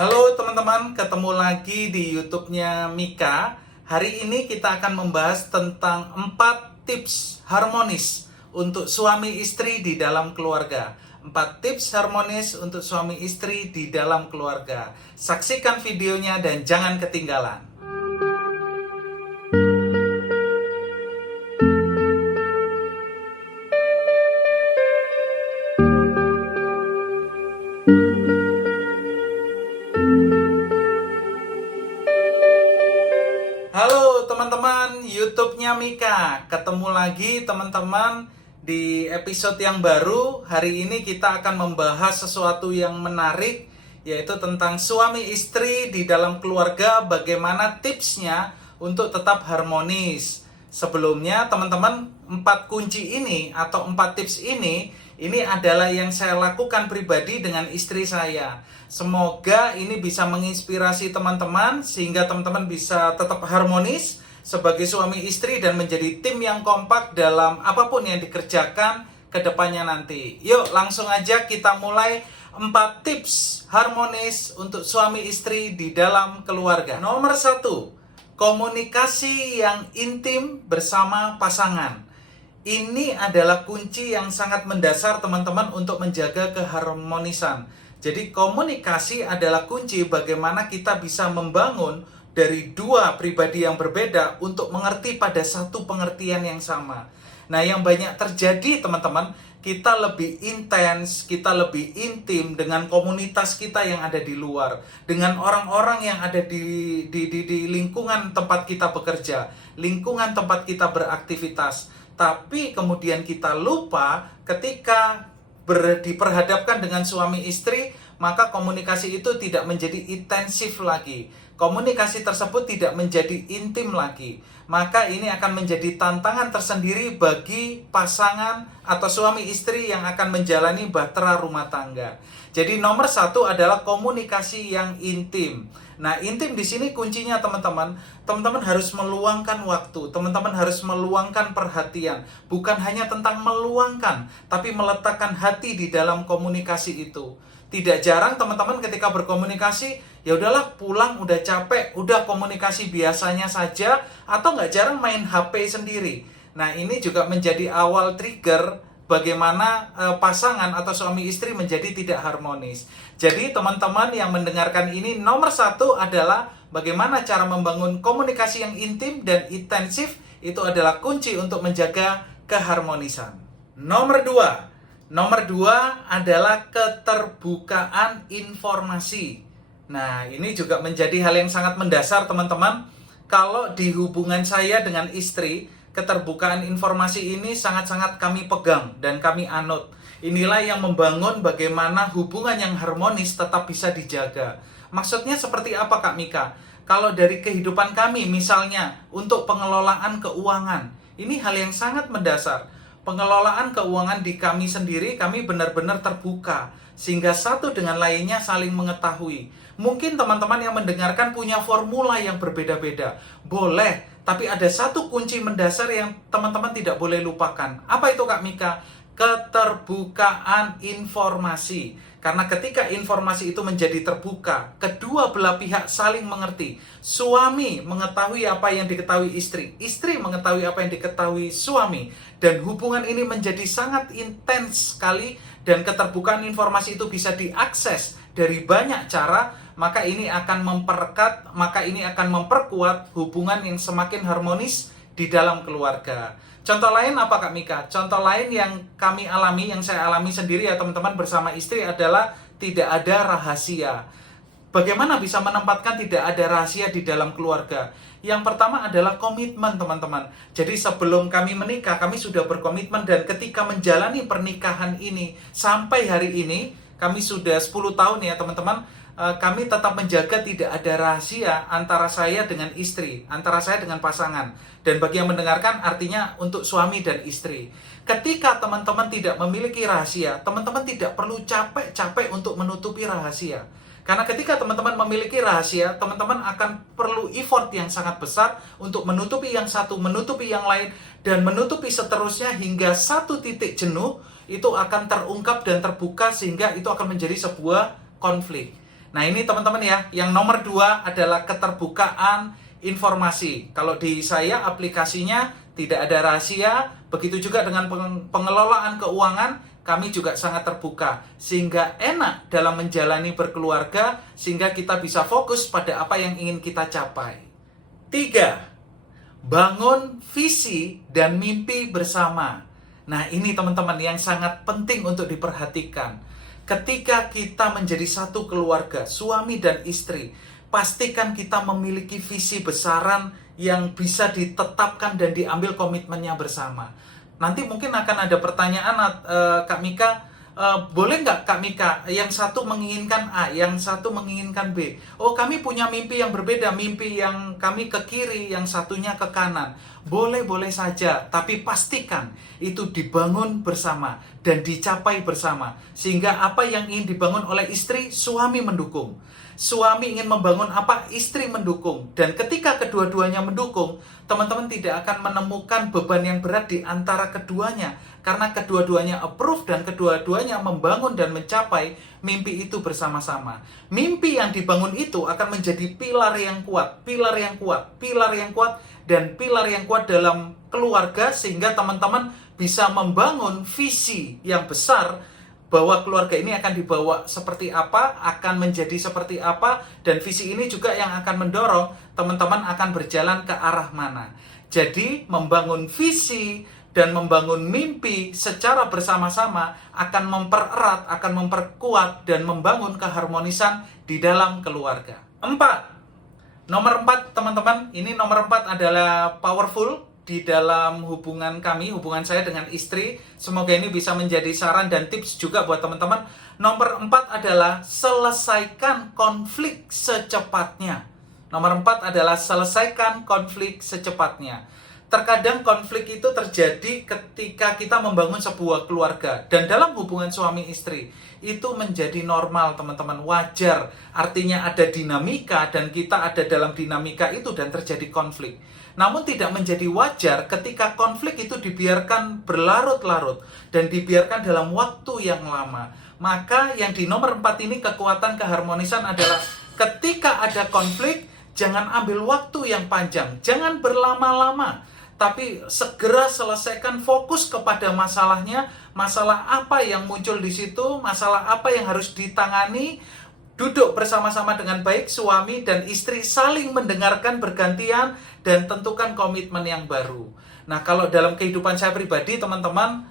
Halo teman-teman, ketemu lagi di YouTube-nya Mika. Hari ini kita akan membahas tentang 4 tips harmonis untuk suami istri di dalam keluarga. 4 tips harmonis untuk suami istri di dalam keluarga. Saksikan videonya dan jangan ketinggalan. Halo teman-teman YouTube-nya Mika. Ketemu lagi teman-teman di episode yang baru. Hari ini kita akan membahas sesuatu yang menarik, yaitu tentang suami istri di dalam keluarga, bagaimana tipsnya untuk tetap harmonis. Sebelumnya teman-teman, 4 kunci ini atau 4 tips ini adalah yang saya lakukan pribadi dengan istri saya. Semoga ini bisa menginspirasi teman-teman sehingga teman-teman bisa tetap harmonis sebagai suami istri dan menjadi tim yang kompak dalam apapun yang dikerjakan ke depannya nanti. Yuk langsung aja kita mulai 4 tips harmonis untuk suami istri di dalam keluarga. Nomor 1, komunikasi yang intim bersama pasangan. Ini adalah kunci yang sangat mendasar teman-teman untuk menjaga keharmonisan. Jadi komunikasi adalah kunci bagaimana kita bisa membangun dari 2 pribadi yang berbeda untuk mengerti pada satu pengertian yang sama. Nah, yang banyak terjadi teman-teman, kita lebih intens, kita lebih intim dengan komunitas kita yang ada di luar, dengan orang-orang yang ada di lingkungan tempat kita bekerja, lingkungan tempat kita beraktivitas. Tapi kemudian kita lupa ketika diperhadapkan dengan suami istri, maka komunikasi itu tidak menjadi intensif lagi. Komunikasi tersebut tidak menjadi intim lagi. Maka ini akan menjadi tantangan tersendiri bagi pasangan atau suami istri yang akan menjalani bahtera rumah tangga. Jadi nomor 1 adalah komunikasi yang intim. Nah, intim di sini kuncinya teman-teman. Teman-teman harus meluangkan waktu, teman-teman harus meluangkan perhatian. Bukan hanya tentang meluangkan, tapi meletakkan hati di dalam komunikasi itu. Tidak jarang teman-teman ketika berkomunikasi, ya udahlah pulang udah capek, udah komunikasi biasanya saja, atau nggak jarang main HP sendiri. Nah, ini juga menjadi awal trigger bagaimana pasangan atau suami istri menjadi tidak harmonis. Jadi teman-teman yang mendengarkan ini, nomor 1 adalah bagaimana cara membangun komunikasi yang intim dan intensif. Itu adalah kunci untuk menjaga keharmonisan. Nomor 2 adalah keterbukaan informasi. Nah, ini juga menjadi hal yang sangat mendasar teman-teman. Kalau di hubungan saya dengan istri, keterbukaan informasi ini sangat-sangat kami pegang dan kami anut. Inilah yang membangun bagaimana hubungan yang harmonis tetap bisa dijaga. Maksudnya seperti apa Kak Mika? Kalau dari kehidupan kami misalnya untuk pengelolaan keuangan, ini hal yang sangat mendasar. Pengelolaan keuangan di kami sendiri, kami benar-benar terbuka sehingga satu dengan lainnya saling mengetahui. Mungkin teman-teman yang mendengarkan punya formula yang berbeda-beda. Boleh, tapi ada satu kunci mendasar yang teman-teman tidak boleh lupakan. Apa itu Kak Mika? Keterbukaan informasi. Karena ketika informasi itu menjadi terbuka, kedua belah pihak saling mengerti. Suami mengetahui apa yang diketahui istri, istri mengetahui apa yang diketahui suami, dan hubungan ini menjadi sangat intens sekali, dan keterbukaan informasi itu bisa diakses dari banyak cara. Maka ini akan memperkuat, hubungan yang semakin harmonis di dalam keluarga. Contoh lain apa Kak Mika? Contoh lain yang kami alami, yang saya alami sendiri ya teman-teman bersama istri adalah tidak ada rahasia. Bagaimana bisa menempatkan tidak ada rahasia di dalam keluarga? Yang pertama adalah komitmen teman-teman. Jadi sebelum kami menikah, kami sudah berkomitmen, dan ketika menjalani pernikahan ini sampai hari ini, kami sudah 10 tahun ya teman-teman, kami tetap menjaga tidak ada rahasia antara saya dengan istri, antara saya dengan pasangan. Dan bagi yang mendengarkan, artinya untuk suami dan istri. Ketika teman-teman tidak memiliki rahasia, teman-teman tidak perlu capek-capek untuk menutupi rahasia. Karena ketika teman-teman memiliki rahasia, teman-teman akan perlu effort yang sangat besar untuk menutupi yang satu, menutupi yang lain, dan menutupi seterusnya hingga satu titik jenuh, itu akan terungkap dan terbuka sehingga itu akan menjadi sebuah konflik. Nah ini teman-teman ya, yang nomor 2 adalah keterbukaan informasi. Kalau di saya aplikasinya tidak ada rahasia, begitu juga dengan pengelolaan keuangan, kami juga sangat terbuka. Sehingga enak dalam menjalani berkeluarga, sehingga kita bisa fokus pada apa yang ingin kita capai. 3. Bangun visi dan mimpi bersama. Nah ini teman-teman yang sangat penting untuk diperhatikan. Ketika kita menjadi satu keluarga, suami dan istri, pastikan kita memiliki visi besaran yang bisa ditetapkan dan diambil komitmennya bersama. Nanti mungkin akan ada pertanyaan, Kak Mika, boleh nggak Kak Mika, yang satu menginginkan A, yang satu menginginkan B. Oh kami punya mimpi yang berbeda, mimpi yang kami ke kiri, yang satunya ke kanan. Boleh-boleh saja, tapi pastikan itu dibangun bersama dan dicapai bersama. Sehingga apa yang ingin dibangun oleh istri, suami mendukung. Suami ingin membangun apa, istri mendukung. Dan ketika kedua-duanya mendukung, teman-teman tidak akan menemukan beban yang berat di antara keduanya. Karena kedua-duanya approve dan kedua-duanya membangun dan mencapai mimpi itu bersama-sama. Mimpi yang dibangun itu akan menjadi pilar yang kuat, pilar yang kuat, pilar yang kuat, dan pilar yang kuat dalam keluarga, sehingga teman-teman bisa membangun visi yang besar bahwa keluarga ini akan dibawa seperti apa, akan menjadi seperti apa, dan visi ini juga yang akan mendorong teman-teman akan berjalan ke arah mana. Jadi membangun visi dan membangun mimpi secara bersama-sama akan mempererat, akan memperkuat, dan membangun keharmonisan di dalam keluarga. 4. Nomor 4 teman-teman, ini nomor 4 adalah powerful di dalam hubungan kami, hubungan saya dengan istri. Semoga ini bisa menjadi saran dan tips juga buat teman-teman. Nomor 4 adalah selesaikan konflik secepatnya. Nomor 4 adalah selesaikan konflik secepatnya. Terkadang konflik itu terjadi ketika kita membangun sebuah keluarga. Dan dalam hubungan suami istri, itu menjadi normal teman-teman, wajar. Artinya ada dinamika dan kita ada dalam dinamika itu dan terjadi konflik. Namun tidak menjadi wajar ketika konflik itu dibiarkan berlarut-larut dan dibiarkan dalam waktu yang lama. Maka yang di nomor 4 ini kekuatan keharmonisan adalah ketika ada konflik, jangan ambil waktu yang panjang, jangan berlama-lama. Tapi segera selesaikan, fokus kepada masalahnya, masalah apa yang muncul di situ, masalah apa yang harus ditangani. Duduk bersama-sama dengan baik, suami dan istri saling mendengarkan bergantian dan tentukan komitmen yang baru. Nah, kalau dalam kehidupan saya pribadi, teman-teman,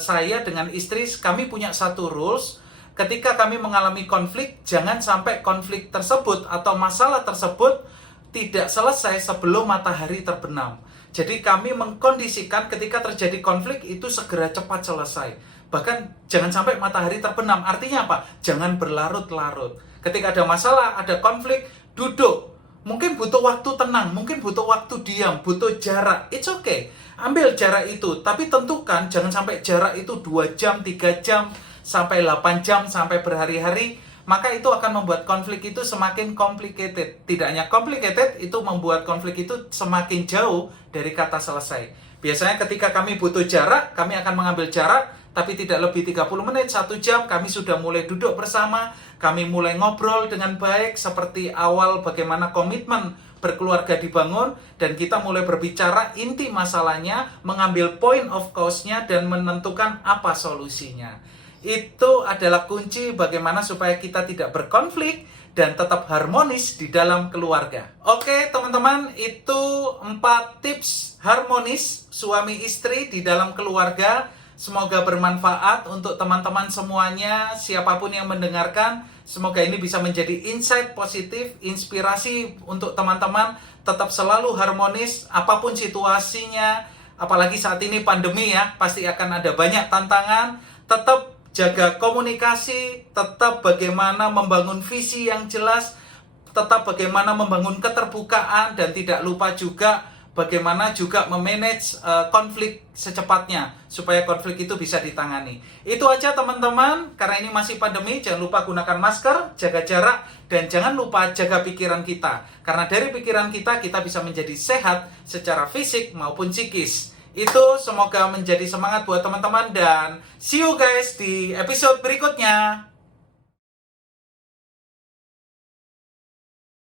saya dengan istri, kami punya satu rules. Ketika kami mengalami konflik, jangan sampai konflik tersebut atau masalah tersebut tidak selesai sebelum matahari terbenam. Jadi kami mengkondisikan ketika terjadi konflik itu segera cepat selesai. Bahkan jangan sampai matahari terbenam. Artinya apa? Jangan berlarut-larut. Ketika ada masalah, ada konflik, duduk. Mungkin butuh waktu tenang, mungkin butuh waktu diam, butuh jarak. It's okay. Ambil jarak itu, tapi tentukan jangan sampai jarak itu 2 jam, 3 jam, sampai 8 jam, sampai berhari-hari. Maka itu akan membuat konflik itu semakin complicated. Tidak hanya complicated, itu membuat konflik itu semakin jauh dari kata selesai. Biasanya ketika kami butuh jarak, kami akan mengambil jarak, tapi tidak lebih 30 menit, 1 jam, kami sudah mulai duduk bersama, kami mulai ngobrol dengan baik, seperti awal bagaimana komitmen berkeluarga dibangun, dan kita mulai berbicara inti masalahnya, mengambil point of cause-nya, dan menentukan apa solusinya. Itu adalah kunci bagaimana supaya kita tidak berkonflik dan tetap harmonis di dalam keluarga. Oke teman-teman, itu 4 tips harmonis suami istri di dalam keluarga. Semoga bermanfaat untuk teman-teman semuanya, siapapun yang mendengarkan. Semoga ini bisa menjadi insight positif, inspirasi untuk teman-teman. Tetap selalu harmonis, apapun situasinya. Apalagi saat ini pandemi ya, pasti akan ada banyak tantangan. Tetap jaga komunikasi, tetap bagaimana membangun visi yang jelas, tetap bagaimana membangun keterbukaan, dan tidak lupa juga bagaimana juga memanage konflik secepatnya supaya konflik itu bisa ditangani. Itu aja teman-teman, karena ini masih pandemi, jangan lupa gunakan masker, jaga jarak, dan jangan lupa jaga pikiran kita. Karena dari pikiran kita, kita bisa menjadi sehat secara fisik maupun psikis. Itu semoga menjadi semangat buat teman-teman, dan see you guys di episode berikutnya.